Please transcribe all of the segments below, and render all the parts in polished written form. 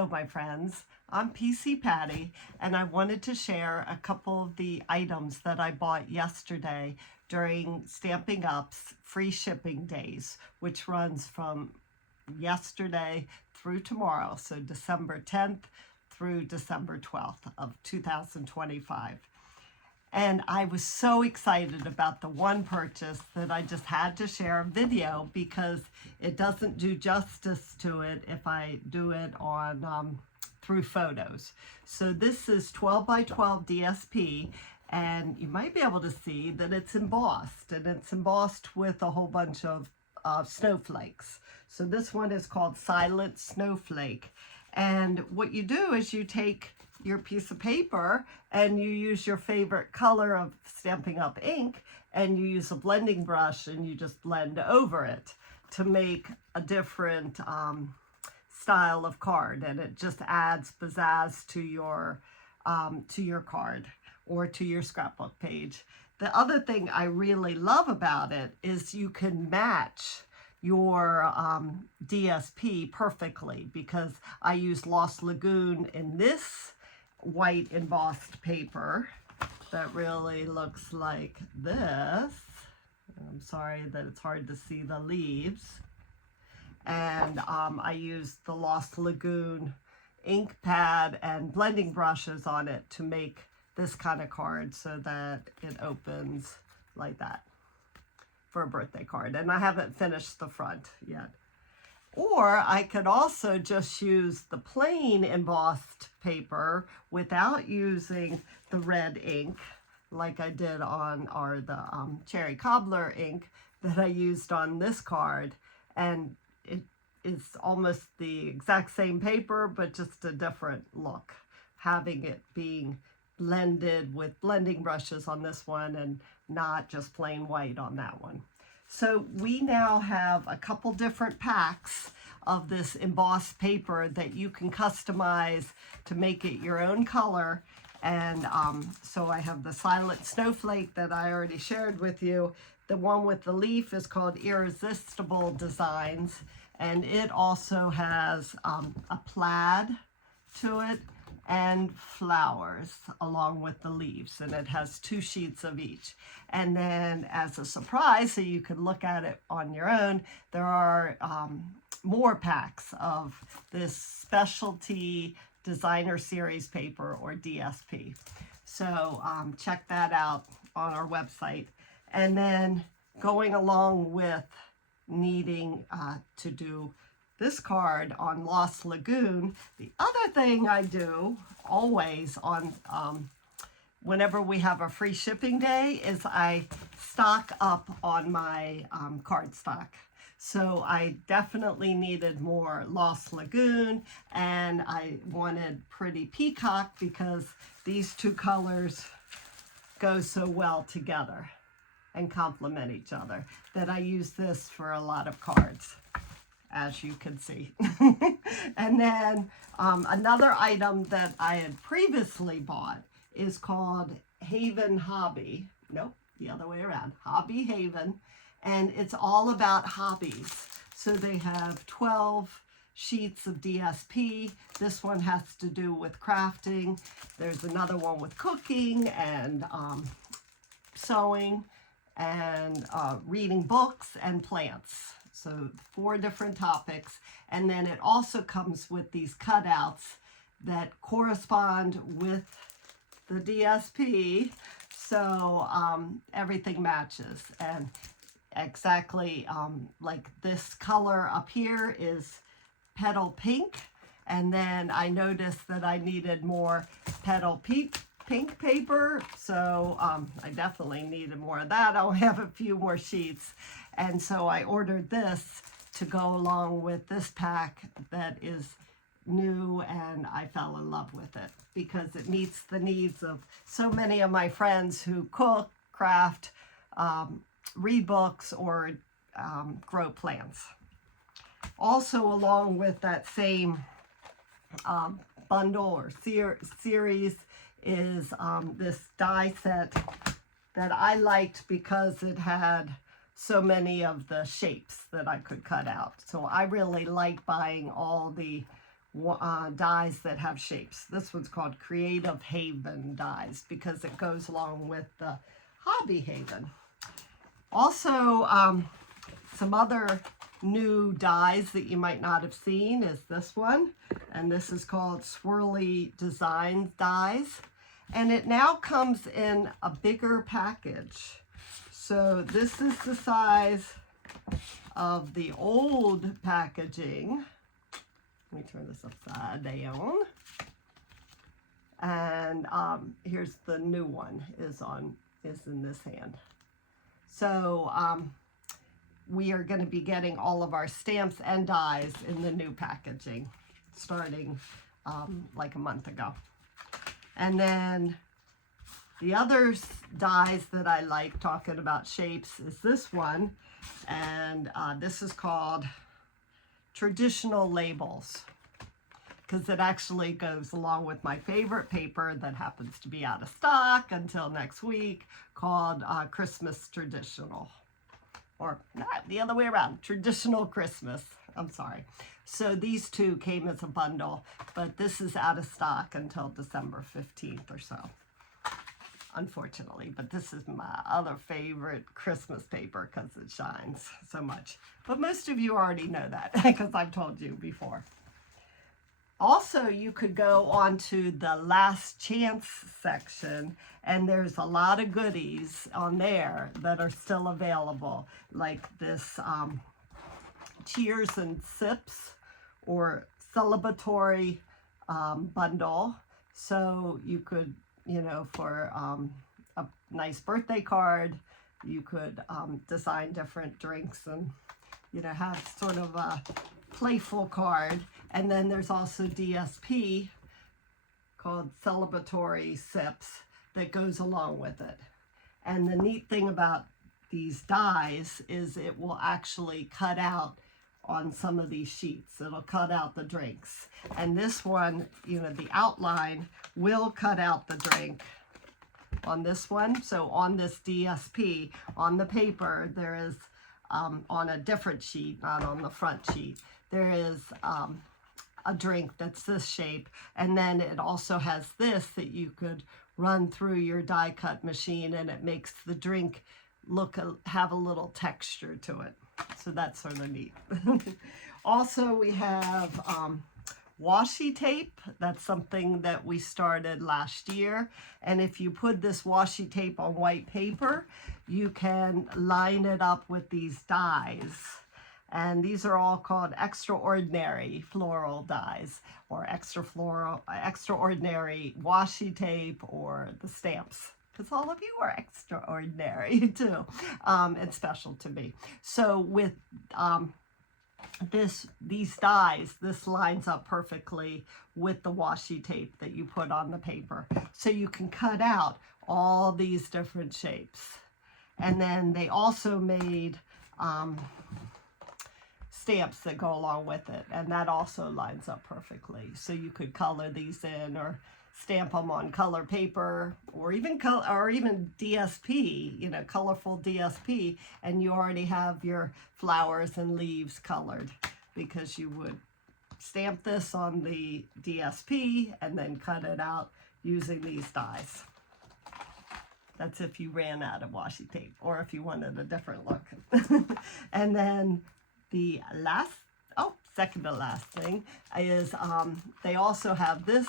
Hello, my friends. I'm PC Patty, and I wanted to share a couple of the items that I bought yesterday during Stampin' Up's free shipping days, which runs from yesterday through tomorrow, so December 10th through December 12th of 2025. And I was so excited about the one purchase that I just had to share a video because it doesn't do justice to it if I do it on through photos. So this is 12 by 12 DSP, and you might be able to see that it's embossed, and it's embossed with a whole bunch of snowflakes. So this one is called Silent Snowflake. And what you do is you take your piece of paper and you use your favorite color of Stampin' Up ink, and you use a blending brush and you just blend over it to make a different style of card, and it just adds pizzazz to your card or to your scrapbook page. The other thing I really love about it is you can match your DSP perfectly, because I use Lost Lagoon in this white embossed paper that really looks like this. I'm sorry that it's hard to see the leaves. And I used the Lost Lagoon ink pad and blending brushes on it to make this kind of card so that it opens like that for a birthday card. And I haven't finished the front yet. Or I could also just use the plain embossed paper without using the red ink like I did on the cherry cobbler ink that I used on this card, and it is almost the exact same paper but just a different look, having it being blended with blending brushes on this one and not just plain white on that one. So we now have a couple different packs of this embossed paper that you can customize to make it your own color. And so I have the Silent Snowflake that I already shared with you. The one with the leaf is called Irresistible Designs, and it also has a plaid to it and flowers along with the leaves, and it has 2 sheets of each. And then as a surprise, so you can look at it on your own, there are more packs of this specialty designer series paper, or DSP. So check that out on our website. And then going along with needing to do this card on Lost Lagoon, the other thing I do always on whenever we have a free shipping day is I stock up on my card stock. So I definitely needed more Lost Lagoon, and I wanted Pretty Peacock because these 2 colors go so well together and complement each other that I use this for a lot of cards, as you can see. And then another item that I had previously bought is called Haven Hobby. Nope, the other way around. Hobby Haven. And it's all about hobbies. So they have 12 sheets of DSP. This one has to do with crafting. There's another one with cooking and sewing and reading books and plants. So 4 different topics. And then it also comes with these cutouts that correspond with the DSP. So everything matches. And exactly like this color up here is Petal Pink. And then I noticed that I needed more Petal Pink paper, so I definitely needed more of that. I'll have a few more sheets, and so I ordered this to go along with this pack that is new, and I fell in love with it because it meets the needs of so many of my friends who cook, craft, read books, or grow plants. Also, along with that same bundle or series is this die set that I liked because it had so many of the shapes that I could cut out. So I really like buying all the dies that have shapes. This one's called Creative Haven dies because it goes along with the Hobby Haven. Also, some other new dies that you might not have seen is this one, and this is called Swirly Design dies, and it now comes in a bigger package. So this is the size of the old packaging. Let me turn this upside down. And here's the new one is in this hand. So we are going to be getting all of our stamps and dies in the new packaging starting like a month ago. And then the other dies that I like talking about shapes is this one, and this is called Traditional Labels, because it actually goes along with my favorite paper that happens to be out of stock until next week, called Christmas Traditional. Or not the other way around, Traditional Christmas. I'm sorry. So these two came as a bundle, but this is out of stock until December 15th or so, unfortunately. But this is my other favorite Christmas paper because it shines so much. But most of you already know that because I've told you before. Also, you could go on to the last chance section, and there's a lot of goodies on there that are still available, like this Cheers and Sips or celebratory bundle. So you could, you know, for a nice birthday card, you could design different drinks and, you know, have sort of a playful card. And then there's also DSP called Celebratory Sips that goes along with it. And the neat thing about these dies is it will actually cut out on some of these sheets. It'll cut out the drinks. And this one, you know, the outline will cut out the drink on this one. So on this DSP, on the paper, there is, on a different sheet, not on the front sheet, there is a drink that's this shape, and then it also has this that you could run through your die cut machine, and it makes the drink have a little texture to it. So that's sort of neat. Also, we have washi tape. That's something that we started last year, and if you put this washi tape on white paper, you can line it up with these dies. And these are all called extraordinary floral dies, or extraordinary washi tape, or the stamps, because all of you are extraordinary too, and special to me. So with these dies, this lines up perfectly with the washi tape that you put on the paper. So you can cut out all these different shapes. And then they also made stamps that go along with it, and that also lines up perfectly. So you could color these in or stamp them on color paper, or even DSP, you know, colorful DSP, and you already have your flowers and leaves colored, because you would stamp this on the DSP and then cut it out using these dies. That's if you ran out of washi tape, or if you wanted a different look. And then the second to last thing is they also have this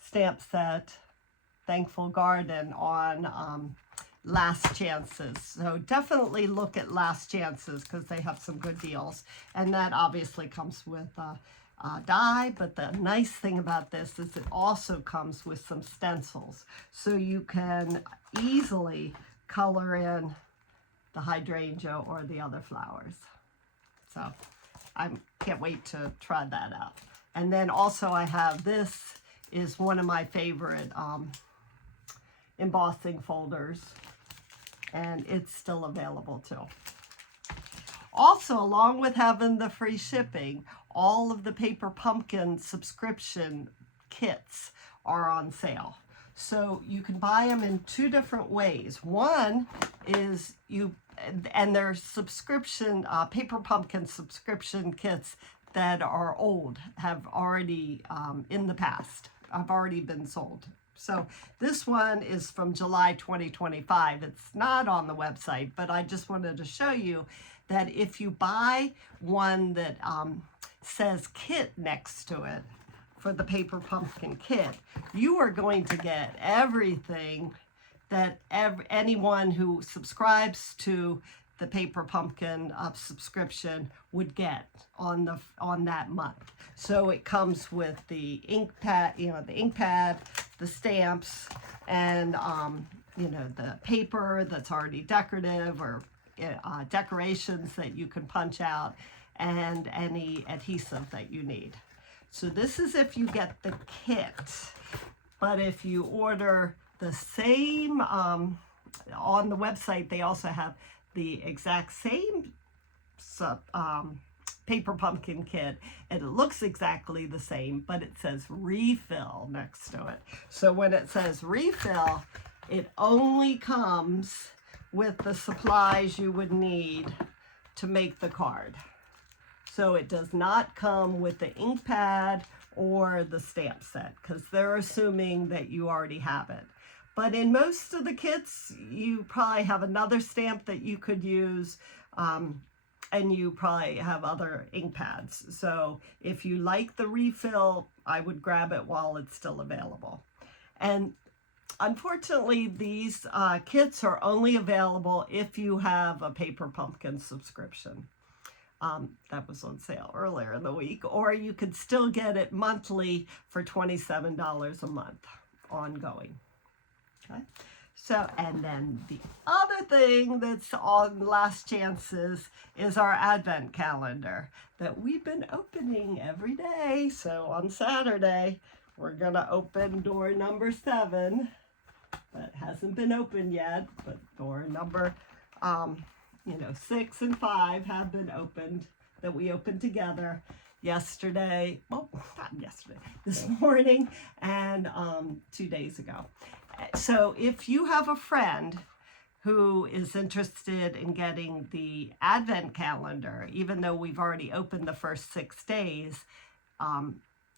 stamp set, Thankful Garden, on Last Chances. So definitely look at Last Chances because they have some good deals. And that obviously comes with die, but the nice thing about this is it also comes with some stencils. So you can easily color in the hydrangea or the other flowers. So I can't wait to try that out. And then also I have this, is one of my favorite embossing folders, and it's still available too. Also, along with having the free shipping, all of the Paper Pumpkin subscription kits are on sale. So you can buy them in two different ways. One is and their subscription, Paper Pumpkin subscription kits, that are old, have already, in the past, have already been sold. So this one is from July 2025. It's not on the website, but I just wanted to show you that if you buy one that says kit next to it for the paper pumpkin kit, you are going to get everything that anyone who subscribes to the paper pumpkin subscription would get on that month. So it comes with the ink pad, the stamps, and the paper that's already decorative, or decorations that you can punch out, and any adhesive that you need. So this is if you get the kit, but if you order the same, on the website they also have the exact same paper pumpkin kit, and it looks exactly the same, but it says refill next to it. So when it says refill, it only comes with the supplies you would need to make the card. So it does not come with the ink pad or the stamp set, because they're assuming that you already have it. But in most of the kits, you probably have another stamp that you could use, and you probably have other ink pads. So if you like the refill, I would grab it while it's still available. And unfortunately, these kits are only available if you have a paper pumpkin subscription. That was on sale earlier in the week, or you could still get it monthly for $27 a month, ongoing. Okay. So, and then the other thing that's on Last Chances is our Advent calendar that we've been opening every day. So on Saturday, we're gonna open door number 7. That hasn't been opened yet, but door number 6 and 5 have been opened, that we opened together yesterday. Well, not yesterday, this morning, and 2 days ago. So if you have a friend who is interested in getting the Advent calendar, even though we've already opened the first 6 days,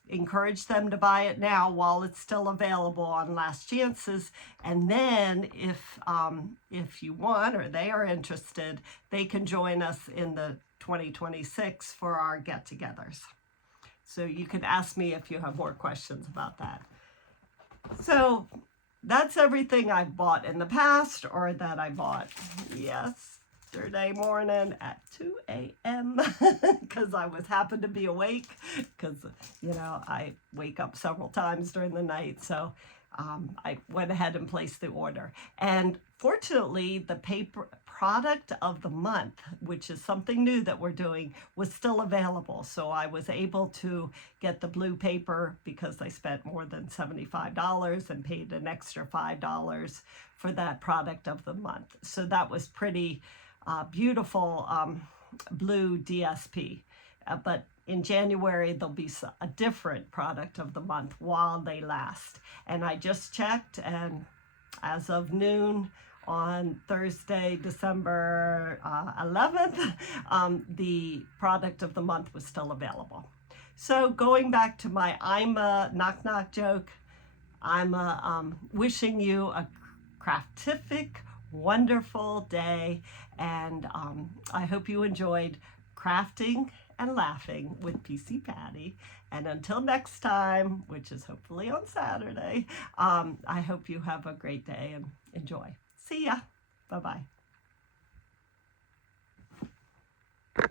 encourage them to buy it now while it's still available on Last Chances. And then if you want, or they are interested, they can join us in the 2026 for our get-togethers. So you can ask me if you have more questions about that. So that's everything I bought in the past, or that I bought yesterday morning at 2 a.m. because I happened to be awake, because I wake up several times during the night. So I went ahead and placed the order. And fortunately, the paper product of the month, which is something new that we're doing, was still available. So I was able to get the blue paper because I spent more than $75 and paid an extra $5 for that product of the month. So that was pretty beautiful blue DSP. But in January, there'll be a different product of the month while they last. And I just checked, and as of noon on Thursday, December 11th, the product of the month was still available. So going back to my I'm a knock knock joke, I'm wishing you a craftific, wonderful day, and I hope you enjoyed crafting and laughing with PC Patty. And until next time, which is hopefully on Saturday, I hope you have a great day and enjoy. See ya. Bye-bye.